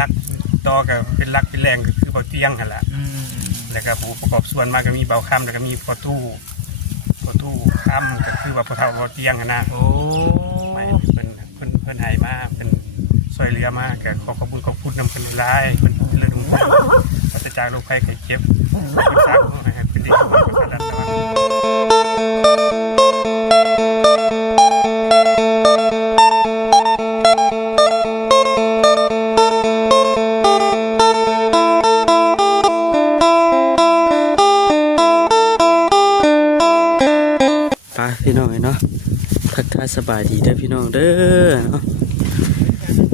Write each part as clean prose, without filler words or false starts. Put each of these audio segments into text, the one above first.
ลักต่อกับเป็นลักเป็นแรงก็คือเบาเตียงหั่นล่ะแล้วก็ผู้ประกอบส่วนมาก็มีเบาค่ำแล้วก็มีพอตู้ค่ำก็คือว่าพอเท่าเบาเตียงหั่นนะโอ้ไม่เพิ่นให้มาเป็นซอยเรือมาก็ขอบคุณนำเพิ่นหลายเพิ่นเรื่องปราศจากโรคภัยไข้เจ็บรักษาให้เพิ่นดีกว่าคนละตอนพี่น้องเนาะทักทายสบายดีเด้อพี่น้องเด้อเนาะ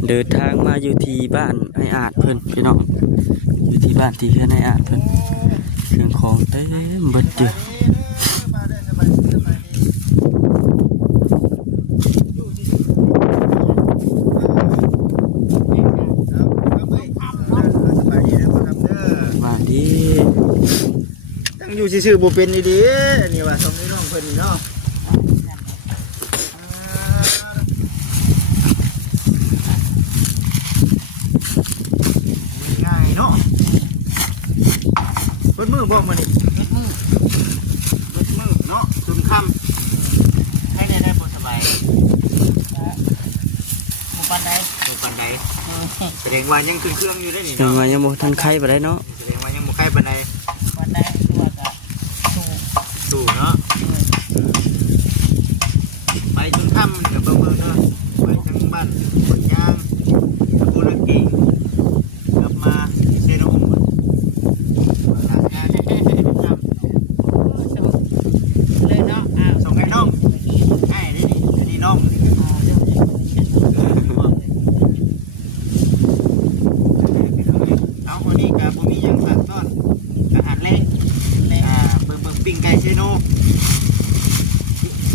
เดินทางมาอยู่ที่บ้านไออาจเพิ่นพี่น้องอยู่ที่บ้านที่เฮือนไออาจเพิ่นเครื่องของเต็มเบิดอยู่มาดีตั้งอยู่ซื่อๆบ่เป็นดีๆอันนี้ว่าส่งให้น้องเพิ่นเนาะง่ายเนาะเพิ่นมือบ่มานี่เพิ่นมือเนาะจนค่ำให้ได้บ่สบายบ่ปานใดแสดงว่ายังขึ้นเครื่องอยู่ได้นี่เนาะแสดงว่ายังบ่ทันไข้บ่ได้เนาะแสดงว่ายังบ่ไข้ปานใดตัวก็สู้เนาะไปจนค่ำมันก็เบิ่งๆเนาะไปทางบ้านฝนยางตะปูนักกี้กลับมาเซโนมเลยเนาะส่งให้น้องให้ได้ดิอันนี้น้องเอาวันนี้กับผมมียังฝากต้อนอาหารแรงเบิ่งปิ้งไก่เซโน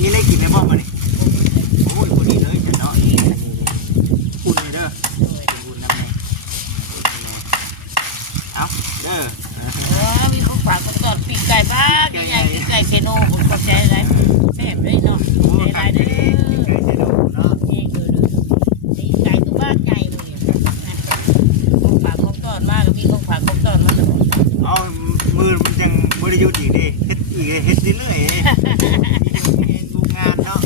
นี่ได้กินไหมบ้างมาเนี่ยโอ้ยพอดีเลยจ้ะเนาะคุณเลยเด้อคุณน้ำไงเอาเด้อมีของฝากของต้อนปิ้งไก่บ้านใหญ่ปิ้งไก่เซโน่ผมขอบใจเลยแซ่บเลยเนาะใจร้ายเด้อปิ้งไก่เซโนเนาะนี่คือไก่ตัวบ้านใหญ่เลยของฝากของต้อนมากมีของฝากของต้อนมาตลอดเอามือมันยังบริยุทธ์อีกดิเฮ็ดเรื่อยๆบุกงานเนาะ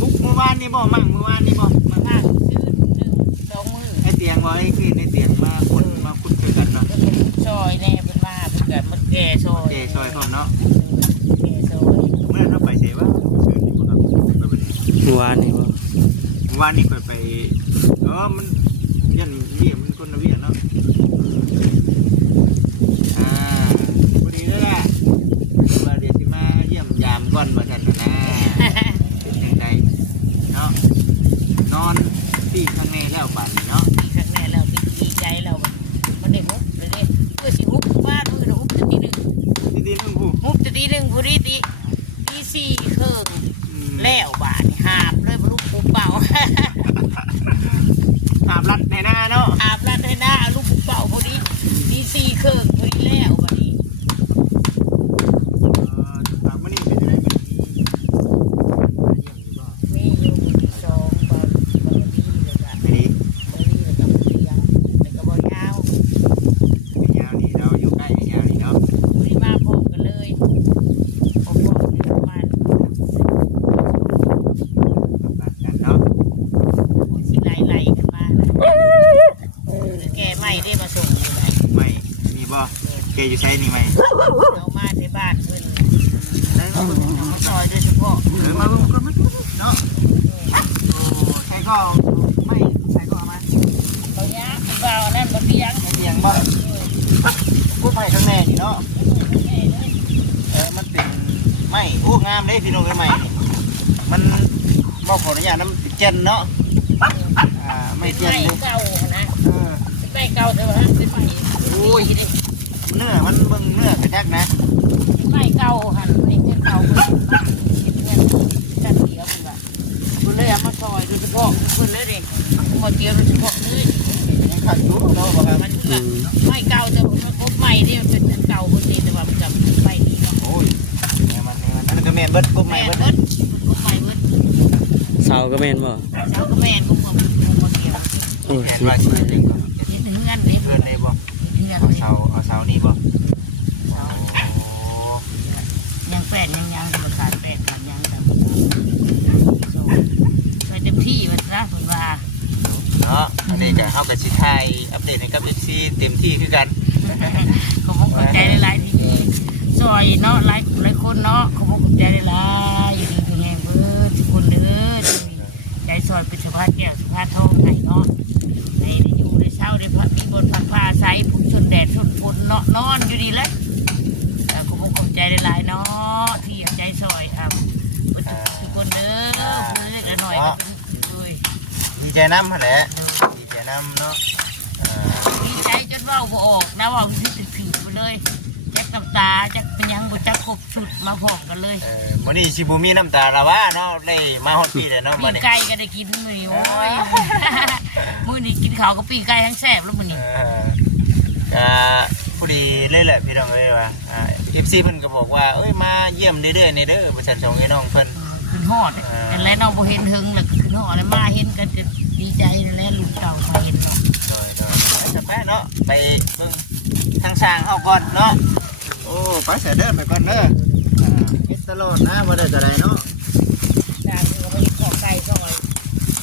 บุกเมื่อวานนี่บ่มั่งเมื่อวานนี่บ่มาบ้างชื่อ2 มื้อไอเตียงบ่ไอ้ขึ้นไอเตียงมาคนช่วยกันเนาะซอยแน่เป็นมาเป็นกันมันแก่ซอยพร้อมเนาะแก่ซอยเมื่อเราไปเสว่าชื่อนี่บ่ครับเมื่อวานนี่บ่เมื่อวานนี่ไปมันยันเบี้ยมันคนละเบี้ยเนาะพอดีแล้วแหละว่าเดี๋ยวสิมาเยี่ยมยามก่อนว่าซั่นนะเป็นจังไดเนาะนอนที่ข้างในแล้วบัดนี้เนาะข้างในแล้วดีใจแล้วมันได้ฮุบเลยดิเพื่อสิฮุบบ้านมือฮุบจะตีหนึ่งฮุบจะตีหนึ่งพอดีตีสี่เครื่องแล้วบาทหาบเลยบรรลุปุ๊บเป่าหาบรัดในหน้าเนาะหาบรัดในหน้าลูกปุ๊บเป่าพอดีตีสี่เครื่องพอดีแล้วบาทนี้ถามว่านี่เป็นอะไรเป็นมีอยู่2 บาทไม่ดีแล้วก็เลี้ยงแล้วก็บ่ยาวนี่เราอยู่ใกล้ยาวนี่เนาะไม่มาพบกันเลยพบกันประมาณกันเนาะสิไล่กันมาแกไม่ได้มาส่งเลย ไม่มีบ่แกอยู่ใช้นี่ไหมเอามาในบ้านเพิ่นแล้วก็มาซอยโดยเฉพาะมาบุกกันมาเนาะโอ้ใช้ก็ไม่ใช้ก็มาเขายากเปล่านั่นบะเบียงบ่กู้ไผ่ข้างในนี่เนาะมันเป็นไม่โอ้งามเลยพี่น้องเลยใหม่มันบ่ขออนุญาตน้ำติดเจนเนาะไม่เจนเลยเก่านะไม่เก่าแต่ว่าเป็นใหม่โอ้ยเนื้อมันเบิ่งเนื้อกระจักนะไม่เก่าหันไม่เก่าเพิ่นบ้างเงินจัดเดียวมันว่าเพิ่นเลยเอามาซอยโดยเฉพาะเพิ่นเลยดิมาเดียวโดยเฉพาะเลยขัดอยู่เนาะบ่ครับไม่เก่าแต่มันพบใหม่เนี่ยเป็นเก่าคนนี้แต่ว่ามันจะไม่ดีเนาะโอ้ยเนี่ยมันก็แม่นเบิดกบใหม่เบิดกบใหม่เบิดเสาก็แม่นบ่เสาก็แม่นกบมาเกี่ยว แผนว่าสิเฮ็ดจัง เฮ็ดเฮือนเด้ เพื่อนได้บ่ เฮือน เอา เลย เสานี่บ่ เสายังแป้นยังบ่ขาดแป้นขาดยังแต่ไปเต็มที่ว่าซะเพิ่นว่า เนาะอันนี้ก็เฮาก็สิถ่ายอัปเดตให้กับ FC เต็มที่คือกัน ขอบคุณใจหลายๆที่ซอยเนาะหลายคนเนาะขอบคุณใจหลายๆอยู่ดีแห่งเบิดทุกคนเด้อใจซอยเป็นสภาพแก้วสภาพทองให้เนาะให้ได้อยู่ได้เช้าได้พักมีบนพักผ้าใสผู้ชนแดดชนฝนเนาะนอนอยู่ดีเลยแต่ขอบคุณใจหลายๆเนาะที่ใจซอยครับทุกคนเด้อเพื่อนเล็กหน่อยด้วย ดีใจนำหั่นแหละดีใจนำเนาะ ดีใจจนว่าบ่ออกนะว่ามันถึงผิวไปเลยจักน้ำตาจักเป็นยังบ่จักครบชุดมาพร้อมกันเลย มื้อนี้สิบ่มีน้ำตาละว่าเนาะได้มาฮอดปีแล้วเนาะ ปี มื้อนี้ ไก่ก็ได้กินมื้อนี้โอ้ยมื้อนี้กินข้าวกับปีไก่ทั้งแซ่บแล้วมื้อนี้ ผู้ดีเลยแหละพี่น้องเอ้ยว่าFC เพิ่นก็บอกว่าเอ้ยมาเยี่ยมเรื่อยๆในเด้อประชาชนไอ้น้องเพิ่น ขึ้นฮอดแต่แล้วน้องบ่เห็นหึงแล้วขึ้นฮอดแล้วมาเห็นก็จะดีใจแล้วลูกเต่ามาเห็นเนาะ จะไปเนาะไปเบิ่งทางสร้างเฮาก่อนเนาะโอ้ไปเสียเด้อไปก่อนเด้อเฮ็ดตลอดนะบ่ได้จะได้เนาะ จางนี่ก็บ่ขอไก่ซอย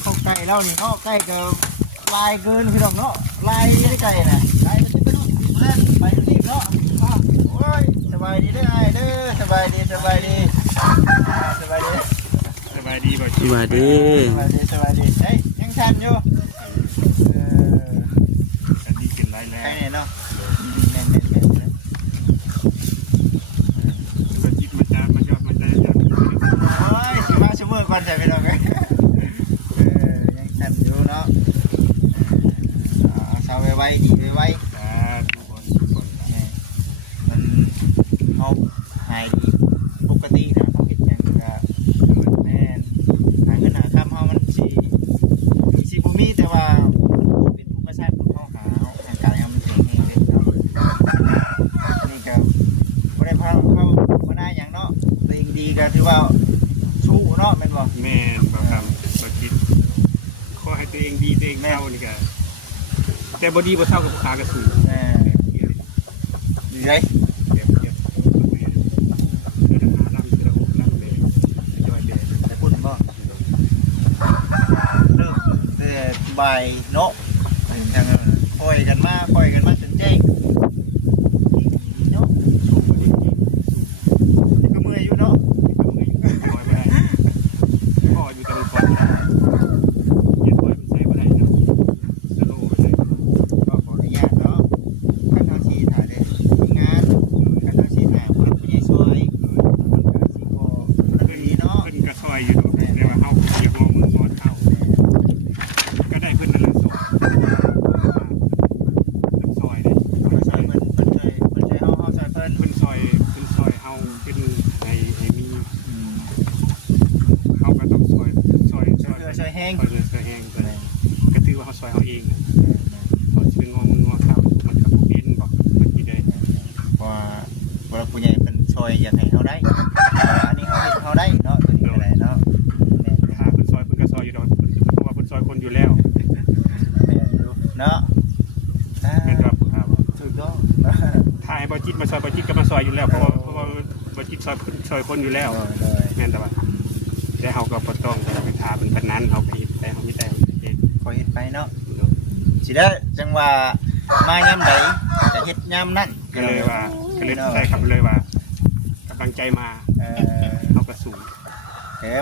เข้าไก่แล้วนี่เนาะไก่ก็ลายเกินพี่น้องเนาะลายได้ไก่น่ะลายมันจะไปเนาะเล่นไปรีบเนาะโอ้ยสบายดีเด้อไอ้เด้อสบายดีสบายดีสบายดี สบายดีบ่ สบายดีสบายดีเฮ้ยยังชันอยู่ กันดีกินไรแล้ว ใครเนี่ยเนาะ ก็จิตมันจะมันยอดมันจะ โอ้ยสิมาชั่วโมงก่อนใช่ไหมน้องยังชันอยู่เนาะสาวไวๆดีไว ทุกคนทุกคน ๆมันเขาหายดีปกตินะเขาเห็นยังก็แม่นหาเงินหาคำเขามันสีบุมีแต่ว่าเป็นผู้ประชาชนเขาหาร่างกายเขามันแข็งแรงเลยเนาะนี่ก็ไม่ได้พาเขาไม่ได้อย่างเนาะตัวเองดีก็ถือว่าสู้เนาะเป็นบ่ แม่บ่ครับบ่คิดขอให้ตัวเองดีตัวเองเท่านี่ก็แต่บ่ดีบ่เท่ากับผู้ค้ากระสือ ดีไร เก็บน้ำคือระบบน้ำเลยย่อยเลย แต่พูดบ่เริ่มแต่บ่ายเนาะทางคอยกันมาจนแจ้งเนาะ สู้บ่ดีจริง ก็เมื่อยอยู่เนาะ สู้ก็ไม่ร้อยบ่ได้พ่ออยู่แต่มันก่อนเย็นบ่มันใส่บ่ได้เนาะสโลว์ไปเลย ก็ขออนุญาตเนาะการทำชีถ่ายได้มีงานการทำชีถ่ายคนผู้ใหญ่ช่วยมันก็สิพอระดีเนาะ เพิ่นก็ซอยอยู่แต่ว่าเฮาอยากมองมือมอเฮาก็ได้เพิ่นนั่นแหละซอยเด้ ช่วยมันช่วยเฮาช่วยเพิ่น เพิ่นซอยเฮาเป็นให้มีเฮาก็ต้องซอย ช่วยแห้ง ซอยแห้งก็ถือว่าเฮาซอยเฮาเองนะเขาสิเป็นงอมืองอเท้ามันก็บ่เป็นบ่มันสิได้ ว่าผู้ใหญ่เป็นช่วยอยากให้เฮาได้อันนี้เฮาเฮ็ดเฮาได้เนาะตัวนี้ก็ได้เนาะ ถ้าเพิ่นซอยเพิ่นก็ซอยอยู่ดอกเพราะว่าเพิ่นซอยคนอยู่แล้ว เนาะ แม่นว่า ถูกต้อง ถ้าให้บ่จิตมาซอยบ่จิตก็มาซอยอยู่แล้วเพราะว่าบ่จิตซอยคนอยู่แล้วแม่นแต่ว่าแต่เฮาก็บ่ต้องไปถามเพิ่นปานนั้นเฮาก็เฮ็ดแต่เฮามีแต่เฮ็ด ขอเฮ็ดไปเนาะสิได้จังว่ามายามใดจะเฮ็ดยามนั้น ก็เลยใช่ครับเลยว่ากำลังใจมาเฮาก็สู้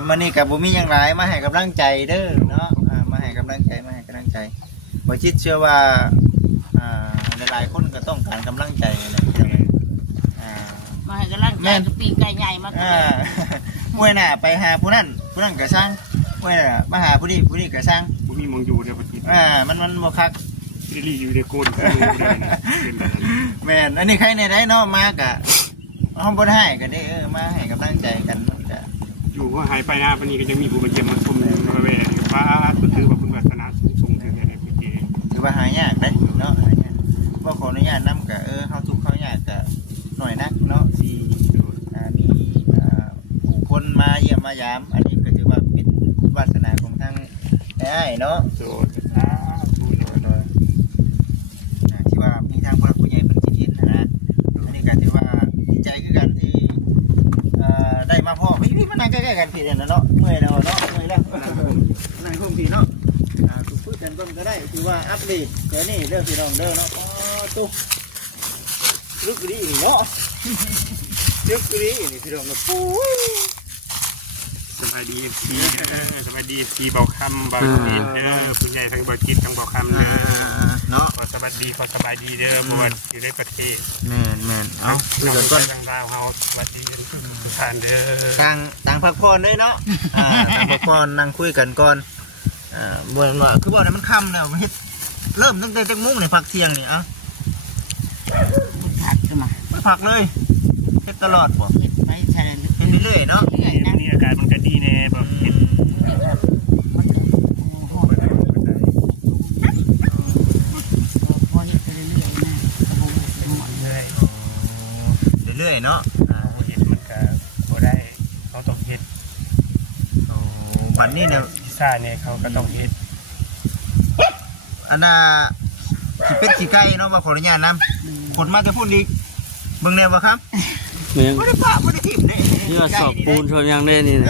มื้อนี้ก็บ่มีหยังหลายมาให้กำลังใจเด้อเนาะมาให้กำลังใจบ่จิตเชื่อว่าหลายๆคนก็ต้องการกำลังใจนะมาให้กำลังใจกับปีไก่ใหญ่มากเลย มวยน่ะไปหาผู้นั้นก็สร้างมวยน่ะมาหาผู้นี้ก็สร้าง บ่มีมองอยู่เด้อบ่จิต มันบ่คัก สิรีอยู่ในโกนคือเลยนะเป็นแบบนั้น แม่นอันนี้ใครในได้เนาะมากะห้องบ่ได้ก็ได้มาให้กำลังใจกันมันก็ อยู่ว่าหายไปนะวันนี้ก็ยังมีผู้มาเยี่ยมมาชมมาแวะฟ้าถือว่าคุณวาสนาสูงๆในพื้นที่ ถือว่าหายากได้เนาะหายากบ่ขออนุญาตนำก็เฮาทุกข์เฮายากก็หน่อยนักเนาะสิมีผู้คนมาเยี่ยมมายามอันนี้ก็ถือว่าเป็นวาสนาของทางอ้ายเนาะ โสดผู้ใน ล้ๆกันพี่เนี่ยเนาะเมื่อยแล้วเนาะเมื่อยแล้วนั่งคุมพี่เนาะคุยกันก่อนก็ได้คือว่าอัปเดตเดี๋ยวนี้เด้อพี่น้องเด้อเนาะตุ๊ลึกดีเนาะลึกดีนี่พี่น้องเนาะปุ้ย สบายดีเอฟซีสบายดีเอฟซีเบาคำเบาจิตเด้อผู้ใหญ่ทั้งเบาจิตทั้งเบาคำเด้อ เนาะ ขอสวัสดีขอสบายดีเด้อเพราะว่าอยู่ในประเทศ แม่นเอาคุยกันก่อน ทางดาวเฮาสวัสดีกันทุกท่านเด้อ ต่างพักผ่อนด้วยเนาะต่างพักผ่อนนั่งคุยกันก่อนบ่นว่าคือบ่ได้มันค่ำแล้วมันเฮ็ดเริ่มตั้งแต่จักโมงนี่พักเที่ยงนี่ผักขึ้นมา ไม่พักเลยเฮ็ดตลอดบ่ เห็ดไปใช่เลย เฮ็ดเรื่อยๆเนาะ เรื่อยนะ นี่อากาศมันก็ดีแน่แบบเห็น มันโหดพอเห็ดไปเรื่อยๆนะกระโปรงหมด เลย เรื่อยๆเนาะ เห็นมันก็บ่ได้เขาต้องเฮ็ด บัดนี้เนี่ย พิซซ่าเนี่ยเขาก็ต้องเฮ็ด อันน่ะสิเป็ดสิไก่เนาะว่าขออนุญาตนำคนมาจะพูดอีกเบิ่งแนวบ่ครับ เมียง บ่ได้ปะบ่ได้ทิ่มเด้ นี่ว่าสอบปูนชนยังได้นี่นะ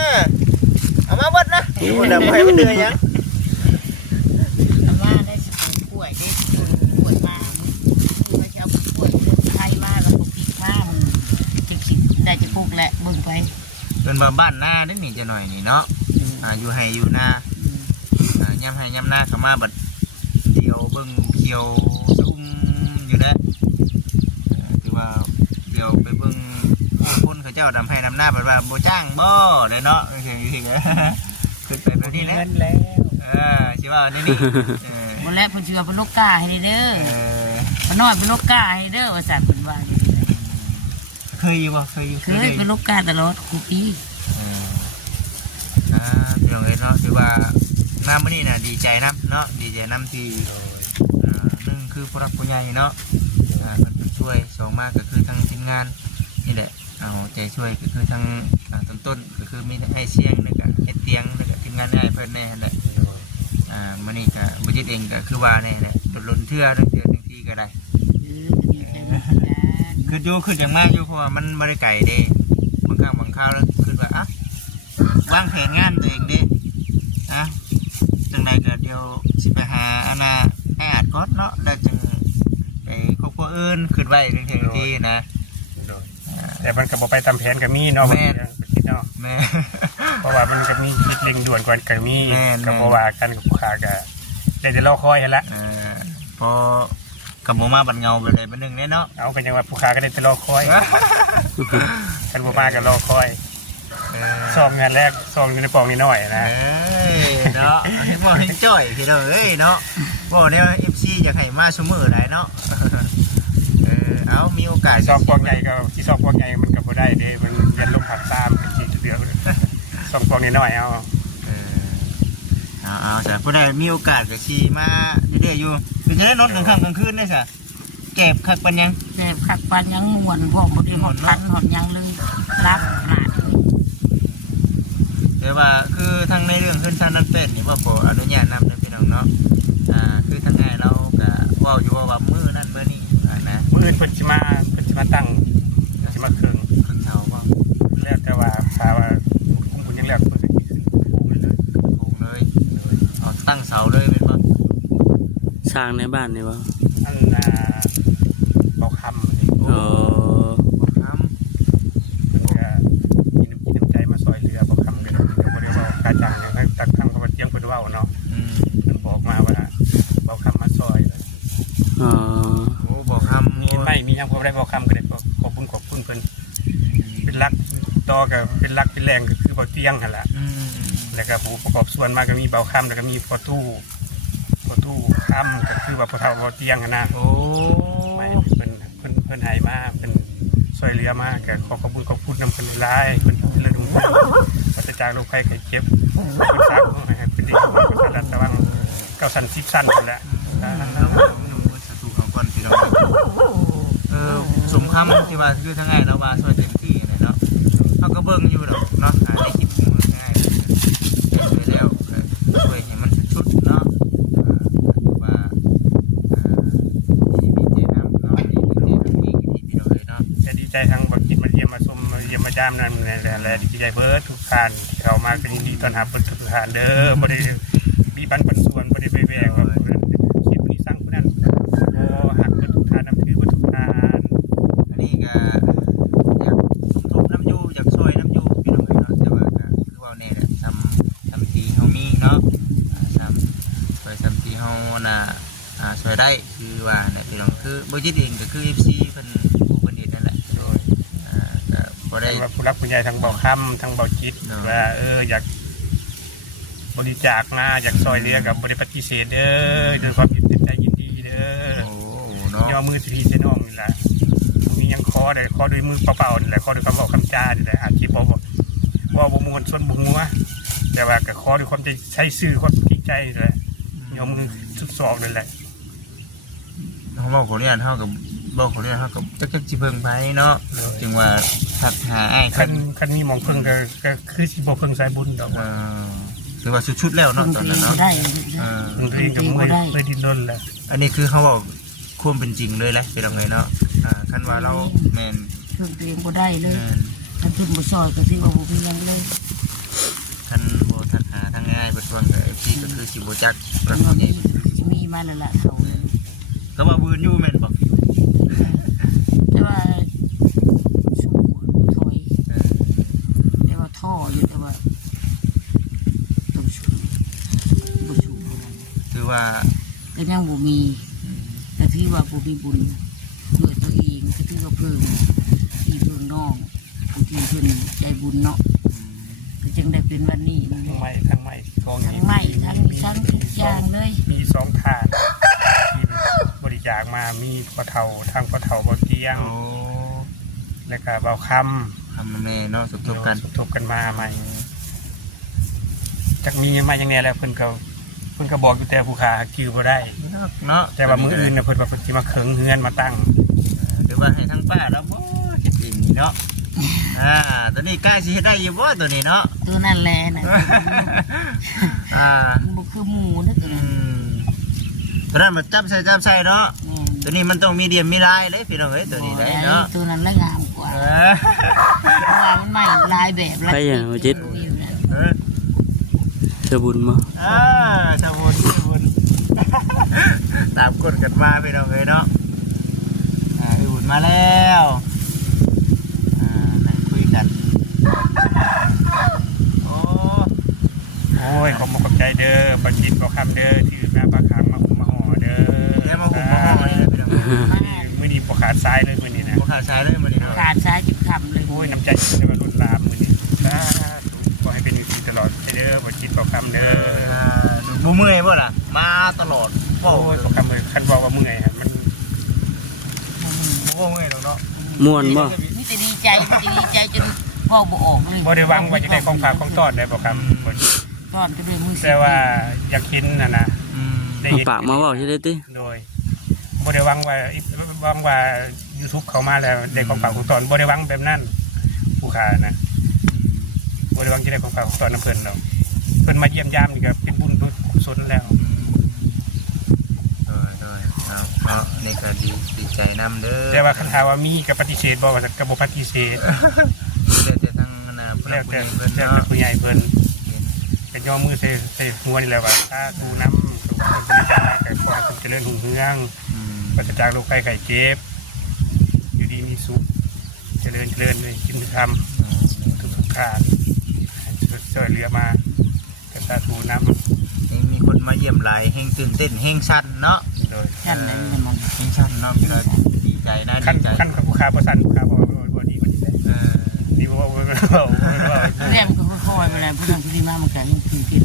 เอามาเบิดนะบ่ได้บ่ให้มันเดือยหยัง แต่ว่าได้สปูนกล้วยได้สปูนกล้วยมาคือว่าจะเอากล้วยเลือกไทยมาแล้วก็ปีกมามันจะคิดได้จะปลูกแหละเบิ่งไป เป็นบ้านนาเด้นี่จะหน่อยนี่เนาะอยู่ให้อยู่นายามให้ยามนาเข้ามาบัดเดียวเบิ่งเขียวซุ่มอยู่เด้คือว่าเดี๋ยวไปเบิ่งคนเขาเจ้าดำให้ดำหน้าบัดว่าบ่จ้างบ่ได้เนาะเห็นอยู่ที่ขึ้นไปแบบนี้แหละ เงินแล้ว สิว่านี่นี่ บนแรกเพิ่นเชื่อเป็นลูกกาให้เด้อเพิ่นน้อยเป็นลูกกาให้เด้อว่าสั่นเพิ่นว่า เคยอยู่บ่เคยอยู่ เคยเป็นลูกกาตลอดกูปี พี่น้องเอ้ยเนาะคือว่าน้ำมื้อนี้น่ะดีใจนํเนาะดีใจนํที่หนึ่งคือผู้รักผู้ใหญ่เนาะเพิ่นช่วยสองมากก็คือทางทีมงานนี่แหละเอาใจช่วยก็คือทางต้นก็คือมีไอ้เสียงแล้วก็เฮ็ดเตียงแล้วก็ทีมงานได้เพิ่นแน่นั่นแหละมื้อนี้ก็บ่จิตเองก็คือว่าแน่แหละหล่นเทื่อทั้งทีก็ได้คืออยู่คืออย่างมากอยู่เพราะว่ามันบ่ได้ไกลเด้บางครั้งบางคราวแล้วคือว่าวางแผนงานตัวเองดิจังใดก็เดี๋ยวสิไปหาอาอาดก่อนเนาะแล้วจึงไปครอบครัวอื่นขึ้นไว้เรื่องที่นะ แต่มันก็บ่ไปตามแผนก็มีเนาะมันคิดเนาะ แม่ เพราะว่ามันก็มีคิดเร่งด่วนก่อนก็มี แม่ ก็เพราะว่ากันกับผู้ค้าก็ได้จะรอคอยหั่นละ พอกับโมมาบันเงาไปเลยเป็นหนึ่งเนาะ เอากันยังว่าผู้ค้าก็ได้จะรอคอยกันบ่มาก็รอคอยซองงานแรกซองอยู่ในปองนิดหน่อยนะ เนาะให้บอกให้จ่อยพี่น้องเอ้ยเนาะบอกเนี่ยFC อยากให้มาชั่วโมงไหนเนาะเอามีโอกาส ซองปองใหญ่ก็ที่ซองปองใหญ่มันก็บ่ได้เด้มันยันลงผักตามกันจริงเดือดซองปองนิดหน่อยเอา แต่พอได้มีโอกาสก็ขี่มาเรื่อยๆอยู่คือจะได้รถกลางค่ำกลางคืนได้สิเก็บคักปันยัง แซ่บคักปานยังม่วนพวกบ่ได้หมดพันหดยังเลยรักขนาด แต่ว่าคือทั้งในเรื่องขึ้นชั้นนั้นเป็นนี่ว่าขออนุญาตนำนะพี่น้องเนาะคือทั้งไงเราก็ว่าอยู่ว่ามือนั่นมือนี่นะ มื้ออื่นเพิ่นสิมาตั้งสิมาเครื่อง ข้างเท้าว่า แล้วแต่ว่าถ้าว่าคุมคุณยังแล้วเพิ่นสิขึ้นปูไปเลย ถูกเลยเอาตั้งเสาเลยเป็นว่า สร้างในบ้านนี่วะ อันเบาคำนี่ โอ้ ท เพิ่นก็มีน้ำใจมาซอยเรือเบาคำเลยบ่ได้เว้าค่าจ้างหยังตักทางเขาก็เจียงเพิ่นเว้าเนาะ ำ เพิ่นบอกมาว่าเบาคำมาซอย อ๋อ โอ้บอกทำ มีไม่มีหยังพอได้เบาคำก็ได้ขอบคุณเพิ่นเป็นรักต่อก็เป็นรักเป็นแรงก็คือเบาเตียงหั่นล่ะแล้วก็ผู้ประกอบส่วนมาก็มีเบาคำแล้วก็มีพอตู้คำก็คือว่าพอเฒ่าเบาเตียงหั่นนะ โอ้ ไม่เพิ่นให้มาเป็นซอยเรือมาก็ขอบคุณนำเพิ่นหลายเพิ่นเลยดูว่าจะจากโรคภัยไข้เจ็บเพิ่นสร้างให้เป็นดีของประชาชนแต่ว่า9สั้น10สั้นนั่นแหละ สตูเขาก่อนพี่น้องสมคำที่ว่าคือทั้งไงเราว่าช่วยเต็มที่เลยเนาะเขาก็เบิ่งอยู่เนาะได้คลิปง่ายไปแล้วช่วยให้มันชุดเนาะว่าดีใจน้ำเนาะดีใจทั้งนี้ที่พี่น้องเลยเนาะ จะดีใจทางบักจิตมาเยี่ยมมาชมมาเยี่ยมมาจามนั่นแหละดีใจเบิร์ดทุก ทานที่เขามาเป็นยินดีต้อนรับเปิดทุกทานเด้อบ่ได้มีบันปันส่วนบ่ได้ไปแหวกว่าคลิปนี้สร้างผู้นั้นบ่หักเปิดทุกทานนับถือเปิดทุกทาน อันนี้ก็อยากทุบน้ำยูอยากซอยน้ำยูพี่น้องเนาะแต่ว่าก็คือว่าเนี่ยทำทีเฮามีเนาะทำซอยทำทีเฮาน่ะซอยได้คือว่าเนี่ยพี่น้องคือบ่จิตเองก็คือ FC เพิ่นเฮ็ดนั่นแหละก็บ่ได้ ว่าผู้รักผู้ใหญ่ทั้งเบาค่ำทั้งเบาจิตว่าอยากบริจาคมาอยากซอยเรือกับบริปฏิเสธเด้อโดยความยินดียินดีเด้อ โอ้เนาะ ย่อมือสิพี่เสน้องนี่แหละมียังคอได้คอด้วยมือเปล่าๆนี่แหละคอด้วยคำบอกคำจานี่แหละอาชีพบ่มวนส่วนบุมัวแต่ว่าก็คอด้วยความใจใช้ซื่อความจริงใจนี่แหละย่อมือสุดสองนั่นแหละ เฮาบอกคนนี้เฮากับบอกคนนี้เฮากับจักสิเพิ่งไผเนาะจึงว่าทักหาอ้าย คันมีหมองเพิ่งก็คือสิบ่เพิ่งสายบุญดอก ถือว่าชุดแล้วเนาะตอนนั้นเนาะ ได้ เพิ่งเรียนกับมือดินดนแหละ อันนี้คือเขาบอกความเป็นจริงเลยแหละเป็นยังไงเนาะคันว่าเราแมน เพิ่งตัวเองบ่ได้เลยถ้าเพิ่งบ่ซอยก็สิว่าบ่เป็นหยังเลย คันโบทักหาทางง่ายเป็นช่วงกับพี่ก็คือสิโบจัก มั รั น บ ก็ ใหญ่ มีมาแล้วล่ะเขา ก็ว่าบืนอยู่แมนบอก แต่ว่าสูงถอยแต่ว่าท่ออยู่แต่ว่าต้องสูงบ่สูง ถือว่า ก็ยังบ่มีแต่ที่ว่าบ่มีบุญด้วยตัวเองก็ถือว่าเพิ่มที่เพิ่งน้องที่เพิ่นใจบุญเนาะก็จึงได้เป็นวันนี้นั่นแหละ ทั้งไม้กอง ทั้ง นี้ ไม้ทั้งชั้นทุกอย่างเลย มี2ถาดที่บริจาคมามีพ่อเฒ่าทางพ่อเฒ่าบ่เตียง โอ้ แล้วก็เบาค ทำแม่เนาะสม ำ ทบกัน ทบกันมาใหม่จากมีมาอย่างไงแล้วเพิ่นก็บอกอยู่แต่ผู้ขาคิวบ่ได้ เนาะ แต่ว่ามื้ออื่นน่ะเพิ่นว่าเพิ่นสิมาเขิงเฮือนมาตั้ง หรือว่าให้ทั้งป้าแล้วบ่เฮ็ดเองนี่เนาะตัวนี้กล้าสิเฮ็ดได้อยู่บ่ตัวนี้เนาะ ตัวนั่นแหละนะ อ่า บุคือหมูนะตัวนั้น ตัวนั้นมันจับใส่เนาะ แม่ ตัวนี้มันต้องมีเดียมมีลายเลยพี่น้องเอ้ยตัวนี้ได้เนาะ ตัวนั้นละงามกว่าเพราะว่ามันใหม่ลายแบบลายอยู่นะ จะบุญมา ชาวบุญตามกฎกันมาพี่น้องเอ้ยเนาะพี่บุญมาแล้วนั่งคุยกันโอ้ โอ้ยขอบคุณขอบใจเด้อบ่จิตบ่คำเด้อที่แม่ปลาขางมาหุมมาห่อเด้อ ได้มาหุบมาห่อนี่นะพี่น้อง มื้อนี้บ่ขาดสายเลยมื้อนี้นะ บ่ขาดสายเลยมื้อนี้เนาะ ขาดซ้ายจิบคำเลย โอ้ยน้ำใจจะมารุ่นลามมื้อนี้ขอให้เป็นอยู่ที่ตลอดไปเด้อบ่จิตบ่คำเด้อ บ่เมื่อยบ่ล่ะมาตลอด โอ้ยบ่คำเลยคันบอกว่าเมื่อยฮะมัน บ่เมื่อยดอกเนาะ ม่วนบ่ มีแต่ดีใจจนพ่อบ่ออกเลย บ่ได้หวังว่าจะได้ของฝากของต้อนได้บ่คำบ่จิต ตอนก็ด้วยมือ แต่ว่าอยากเห็นน่ะนะได้ เอา เห็น ปากมาเว้าสิได้ติ โดยบ่ได้หวังว่า YouTube เข้ามาแล้วได้ของฝากของต้อนบ่ได้หวังแบบนั้นผู้ค้านะบ่ได้หวังจะได้ของฝากของต้อนนำเพิ่นดอกเพิ่นมาเยี่ยมยามนี่ก็เป็นบุญกุศลแล้ว โดยเนาะนี่ก็ดีใจนำเด้อ แต่ว่าคันถามว่ามีก็ปฏิเสธบ่ว่าซั่นก็บ่ปฏิเสธ แล้วแต่ทางผู้ห แล้ ลั ว กผู้ แต่ ใหญ่เพิ่น แล้ว เนาะ แต่ผู้ใหญ่เพิ่นก็ย่อมือใส่หัวนี่แหละว่าถ้าดูน้ำคนบริจาคก็ขอให้เพิ่นเจริญรุ่งเรืองปราศจากโรคภัยไข้เจ็บอยู่ดีมีสุขเจริญเลยกินทำทุกขาดช่วยเหลือมาก็สาธุน้ำ มีคนมาเยี่ยมหลายแห่งตื่นเต้นแห่งสั่นเนาะ โดย ชั้นนั้นมัน แห่งสั่นเนาะพี่น้องดีใจนะ ขั้น ดีใจ ขั้นผู้ค้าประสันผู้ค้าบอกว่าดีกว่านี้ได้ดีว่า เรื่องก็ค่อยๆไปแล้วผู้นั้นผู้นี้มามันก็ยังกิน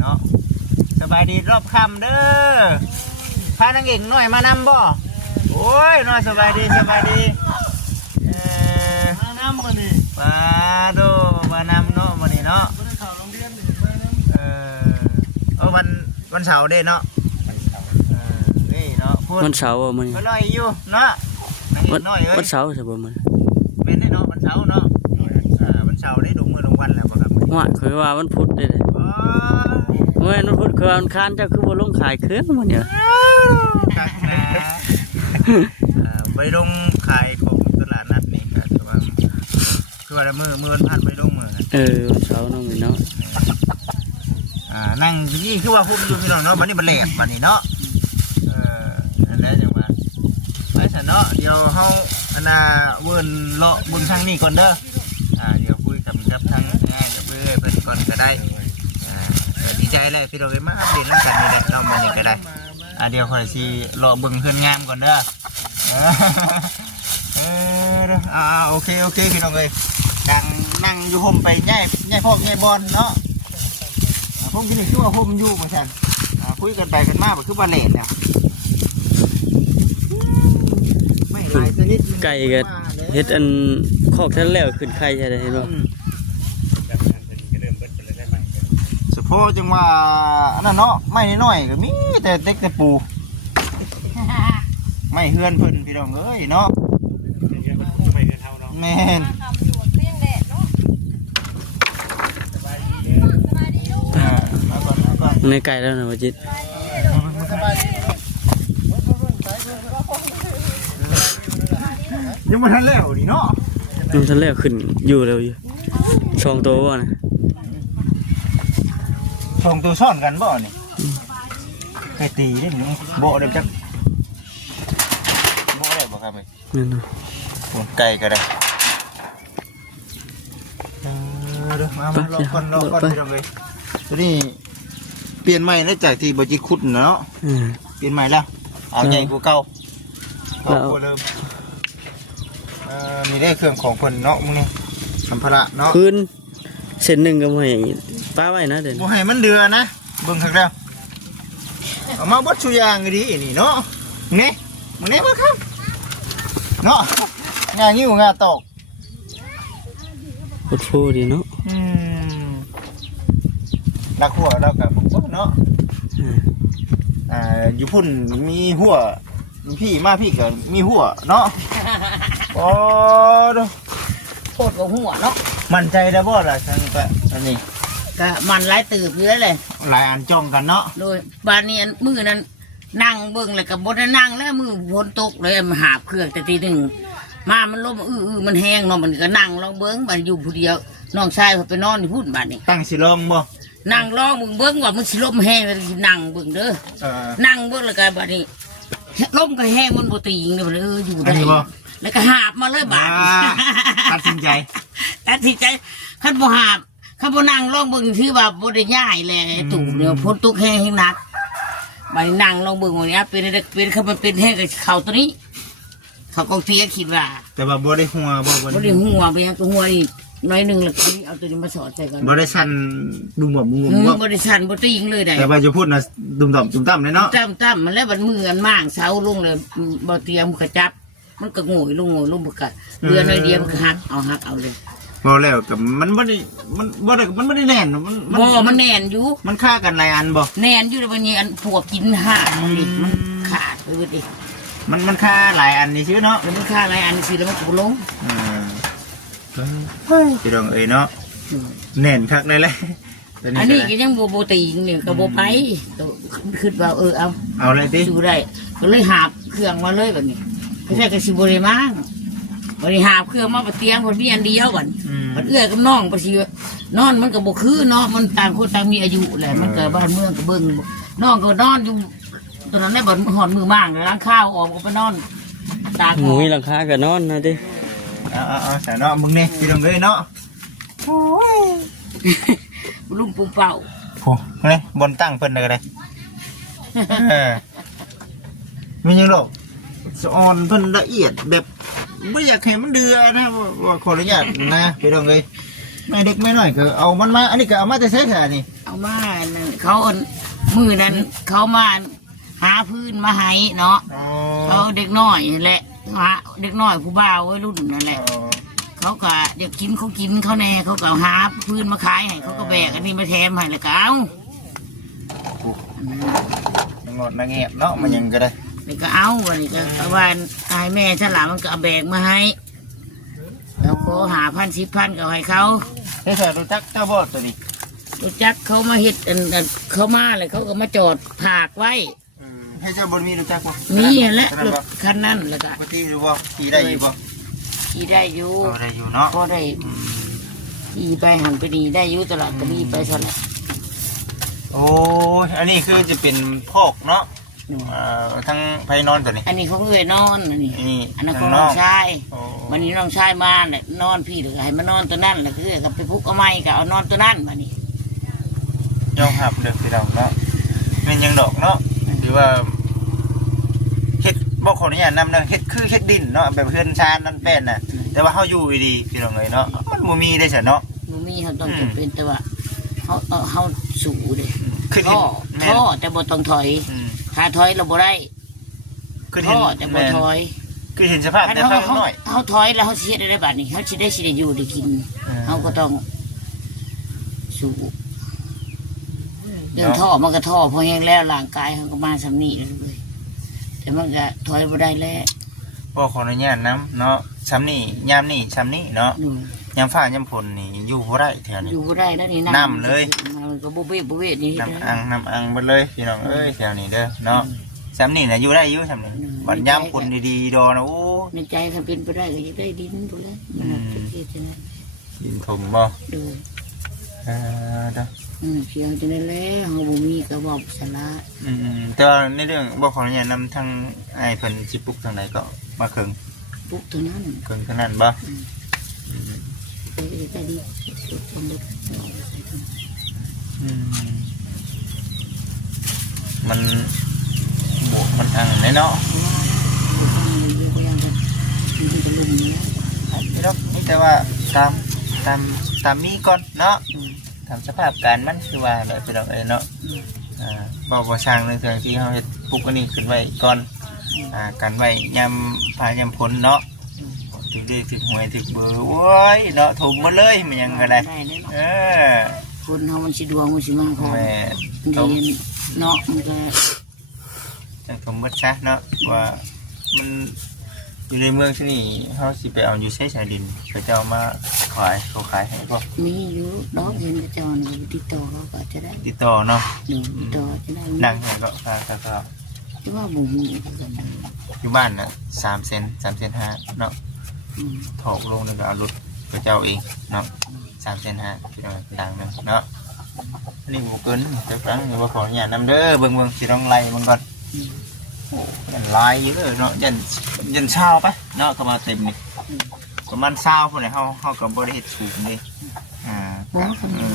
เนาะสบายดีรอบค่ำเด้อพานางเอกหน่อยมานำบ่โอ้ยน้อยสบายดีน้ำมันนี่ มาดูมานำเนาะวันนี้เนาะวันเสาร์เด้เนาะนี่เนาะพูด วันเสาร์บ่มื้อนี้ ก็ลอยอยู่เนาะน้อยเอ้ย วันเสาร์ใช่บ่มื้อนี้ เป็นได้เนาะวันเสาร์เนาะวันเสาร์ได้ดูมือลงวันแล้วบ่ครับ ว่าเคยว่าวันพุธได้เลยเมื่อวันพุธคือวันอังคารเจ้าคือบ่ลงขายเครื่องมื้อนี้ กักนะไปลงขายของตลาดนัดนี่ครับคือว่า ว่ามือผ่านไปลงมือ วันเสาร์เนาะมื้อเนาะ นั่งนี่คือว่าพุ่มอยู่พี่น้องเนาะวันนี้มันแหลกวันนี้เนาะอันนั้นอย่างว่าไปซะเนาะเดี๋ยวเฮาอันน่ะเวิ้นเลาะเบิ่งทางนี้ก่อนเด้อเดี๋ยวคุยกับทางงานกับเพิ่นก่อนก็ได้ดีใจเลยพี่น้องเอ้ยมาอัปเดตนำกันนี่แหละเนาะมื้อนี้ก็ได้เดี๋ยวค่อยสิเลาะเบิ่งเพิ่นงามก่อนเด้อโอเคพี่น้องเอ้ยดังนั่งอยู่ห่มไปง่ายพ่อง่ายบอลเนาะผมกินชื่อว่าห่มอยู่เหมือนกันคุยกันไปกันมาแบบคือว่าเล่นเนี่ยไม่หลายชนิด ไก่ก็เฮ็ดอันคอกทันแล้วขึ้นไข่ใช่ได้เห็นบ่ เฉพาะจังว่าอันนั้นเนาะไม่น้อยๆก็มีแต่เด็กแต่ปูไม่เฮือนเพิ่นพี่น้องเอ้ยเนาะแม่น ในไก่แล้วนะว่าจิต ยังมาทันแล้วดิเนาะ มันทันแล้วขึ้นอยู่แล้วอยู่ช่องโตบ่นะ ส่งตัวซ่อนกันบ่นี่เคยตีได้หนิโบได้จักโบได้บ่ครับเอ้ย นั่นเนาะ ไก่ก็ได้เดี๋ยวมาลองก่อนพี่น้องเอ้ยตัวนี้เปลี่ยนใหม่แล้วจากที่บ่จิขุดเนาะเปลี่ยนใหม่แล้วเอาใหญ่กว่าเก่าเอากว่าเดิมนี่ได้เครื่องของเพิ่นเนาะมึงนี่สัมภาระเนาะ คืนเส้นหนึงก็บ่ให้ป้าไว้นะเดี๋ยว บ่ให้มันเดือนะเบิ่งคักแล้วเอามาบดชุยางก็ดีนี่เนาะนี่มึงนี่บ่ครับเนาะงางิ้วงาตอก โคตรโฟดีเนาะ นักหัวเรากับผมเนาะอยู่พุ่นมีหัวพี่มาพี่ก็มีหัวเนาะโอ้ดู โคตรกับหัวเนาะ มั่นใจได้บ่ล่ะทางไปอันนี้ ก็มันหลายตื่นเยอะเลย หลายอันจ้องกันเนาะ โดยบานนี้มือนั้นนั่งเบิ่งเลยกับบนนั่งแล้วมือฝนตกเลยมาหาเครื่องแต่ตีหนึ่งมามันล้มมันแห้งเนาะมันก็นั่งลองเบิ้งมันอยู่ผู้เดียวน้องชายเขาไปนอนที่พุ่นบ้านนี่ ตั้งสิลองบ่ นั่งลองเบิ้งว่ามันสิล้มแห้งเลยนั่งเบิ้งเด้อนั่งเบิ้งแล้วก็บ้านนี้ล้มก็แห้งมันบ่ตีงเลยมันอยู่ได้แล้วก็หาบมาเลยบาด ตัดสินใจ ตัดสินใจขันบ่หาบขันบ่นั่งลองเบิ้งที่ว่าบ่ได้ย่ายแหละตู่เนี่ยฝนตกแห้งหนักบ้านนั่งลองเบิ้งวันนี้เป็นเขามันเป็นแห้งกับเขาตัวนี้เขากองเทียคิดว่า แต่ว่าบ่ได้หัวบ่ บ่ได้หัวไปยังตัวหัวนี่น้อยหนึ่งแล้วก็เอาตัวนี้มาสอดใส่กัน บ่ได้สั่นดุมบ่มุมบ่ บ่ได้สั่นบ่ตีงเลยได้ แต่ว่าจะพูดนะดุมต่ำดุมต่ำเลยเนาะ ตั้มมันแล้วบัดมือกันมางเสาลงเลยบ่เตรียมกระจับมันก็โง่ยลงบ่กะเรือน้อยเดียวมันก็หักเอาเลย พอแล้วกับมันบ่ได้มันบ่ได้แน่นมันแน่นอยู่ มันฆ่ากันหลายอันบ่ แน่นอยู่แล้ววันนี้อันพวกกินห่ามันขาดไปเบิดดิ มันฆ่าหลายอันนี่ชื่อเนาะ แล้วมันฆ่าอะไรอันสิแล้วมันก็ลง พี่น้องเอ้ยเนาะแน่นคักได้เลย อันนี้ก็ยังบ่ตีงนี่ก็บ่ไปคิดว่าเอาเลยติ สู้ได้ก็เลยหาบเครื่องมาเลยแบบนี้ไม่ใช่ก็สิบ่ได้มั่งบริหาบเครื่องมาปะเตียงคนมีอันเดียวก่อนมันเอื้อกับน้องปะสินอนมันก็บ่คือเนาะมันต่างคนต่างมีอายุแหละมันเกิดบ้านเมืองก็เบิ่งน้องก็นอนอยู่ตอนนั้นได้บ่หอนมือมั่งล้างข้าวออกก็ไปนอนตาก หมูมีหลังคาก็นอนนะติ เอาใส่เนาะมึงนี่พี่น้องเอ้ยเนาะโอ้ย ลุงปุ่มเป่า โหนี่บนตั้งเพิ่นได้ก็ได้มีหยังหรอกสะออนเพิ่นละเอียดแบบไม่อยากให้มันเดือนะว่าขออนุญาตนะพี่น้องเอ้ยแม่เด็กไม่น้อยก็เอามันมาอันนี้ก็เอามาแต่เซ็ตแท้นี่ เอามานั่นเขามือนั้นเขามาหาพื้นมาให้เนาะเขาเด็กน้อยแหละเด็กน้อยผู้บ่าววัยรุ่นนั่นแหละเขาก็อยากกินเขาแน่เขาก็หาพื้นมาขายให้เขาก็แบกอันนี้มาแถมให้แล้วก็เอา งดมาเงียบเนาะมันยังก็ได้ แล้วก็เอาวันนี้ก็วันตายแม่ฉลามมันก็เอาแบกมาให้แล้วก็หา1,000 10,000ก็ให้เขา เฮ้ยรู้จักเจ้าบ่ตัวนี้ รู้จักเขามาเห็ดเขามาเลยเขาก็มาจอดผากไว้ ให้เจ้าบนมีรู้จักบ่ มีและรถคันนั้นแล้วก็ ปกติรู้บ่ขี่ได้อยู่บ่ ข ขี่ได้อยู่ เอาได้อยู่เนาะ ก็ได้ขี่ไปหันไปดีได้อยู่ตลาดก็ดีไปเท่าไหร่ โอ้ยอันนี้คือจะเป็นพอกเนาะทั้งไพนอนตัวนี้ อันนี้เขาเอ้ยนอนอันนี้ นี่ อันนั้น ข้า ของ งน น้อ อง ก ชาย โอ้ วันนี้น้องชายมาเนี่ยนอนพี่หรือให้มานอนตัวนั่นแหละคือกับไปพุกเอาไม้กับเอานอนตัวนั่นมานี่ ยอมหับเด็กพี่น้องเนาะเป็นยังดอกเนาะหรือว่าเฮ็ดบอกขออนุญาตนำเนาะเฮ็ดคือเฮ็ดดินเนาะแบบเพื่อนชานนั่นเป็นน่ะแต่ว่าเขาอยู่ดีๆพี่น้องเลยเนาะมันบ่มีได้ซะเนาะ มันมีเขาต้องจำเป็นแต่ว่าเขาสูเลย คือ ท่ เห็ อน แต่บ่ต้องถอย อืม ถ้าถอยเราบ่ได้ คือเห็ ท่ น อแต่บ่ถอย คือเห็นสภาพแต่ข้างน้อย เขาถอยแล้วเขาเสียได้บัดนี้เขาสิได้อยู่ได้กินเขาก็ต้องสู้เรื่องท่อมันก็ท่อพอแห้งแล้วร่างกายเขาก็มาสำนีเลยแต่มันก็ถอยบ่ได้แล้ว บอกขออนุญาตนำเนาะซ้ำนี่ยามนี่ซ้ำนี่เนาะ ดู ยามฟ้ายามฝนนี่อยู่บ่ได้แถวนี้ อยู่บ่ได้แล้วนี่ น้ำเลย มันก็บ่เวทนี่ น้ำอังหมดเลยพี่น้องเอ้ยแถวนี้เด้อเนาะซ้ำนี่น่ะอยู่ได้อยู่ซ้ำนี่บัดยามฝนดีๆดอนะโอ้ ในใจเขาเป็นไปได้ก็จะได้ดินไปแล้วมันจะเกิดจะนั้น ดินถมบ่ ดู เด้อ เชียวจะได้แล้วเขาบ่มีก็บอกสาระ แต่ว่าในเรื่องบอกขออนุญาตนำทางไอ้เพิ่นสิปลุกทางไหนก็มาเคิง ปุ๊บเท่านั้น เคิงเท่านั้นบ่ ไปได้ดีสมบูรณ์ มันบวกมันอังไหนเนาะ เยอะก็ยังจะมันจะลุ่มนี้ พี่น้องนี่แต่ว่าตามมีก่อนเนาะตามสภาพการมันคือว่าแบบพี่น้องเอ้ยเนาะบ่สร้างเรื่องที่เฮาเฮ็ดปลุกอันนี้ขึ้นไว้ก่อนกันไว้ยามพายามพ้นเนาะถึงเลขถึงหวยถึงเบอร์โอ้ยเนาะถมมาเลยมันยังก็ได้คนเขามันสิดวงมันสิมาพอ แม่ ดีเนาะมันก็ จังถมเบิดซะเนาะว่ามันอยู่ในเมืองที่นี่เฮาสิไปเอาอยู่ใช้สายดินเขาจะเอามาขายเขาขายให้พวก มีอยู่ดอกเห็นกระจรติดต่อเขาก็จะได้ ติดต่อเนาะ ติดต่อจะได้ ดังเห็นก็ก็ ที่ว่าบุญ อยู่บ้านน่ะ3 เซน5เนาะถอกลงนึงก็เอารถไปเจ้าเองเนาะ3 เซน5พี่น้องดังนึงเนาะนี่บ่เกินไปฟังว่าขออนุญาตนำเด้อเบิ่งสิต้องไล่มันก่อนโอ้ยันลายอยู่เด้อเนาะยันเช้าไปเนาะก็มาเต็มนี่ประมาณ20พุ่นน่ะเฮาก็บ่ได้เฮ็ดสูงนี่บอกคนนี้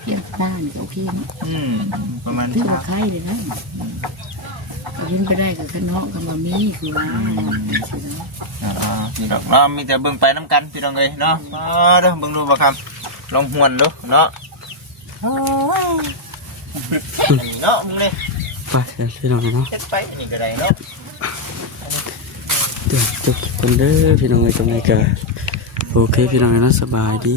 เพียงหน้านี่โอเคเนาะ ประมาณ พี่ว่าใครเลยนะขึ้นไปได้กับขนมกับมามีคือว่า พี่น้องเนาะมีแต่เบิ่งไปน้ำกันพี่น้องเอ้ยเนาะเด้อเบิ่งดูบ่ครับลองหวนดูเนาะเนาะมึงนี่ ไปพี่น้องเนาะ เฮ็ดไปอันนี้ก็ได้เนาะ เดี๋ยวจบคนเด้อพี่น้องไว้ตรงไหนกันโอเคพี่น้องเนาะสบายดี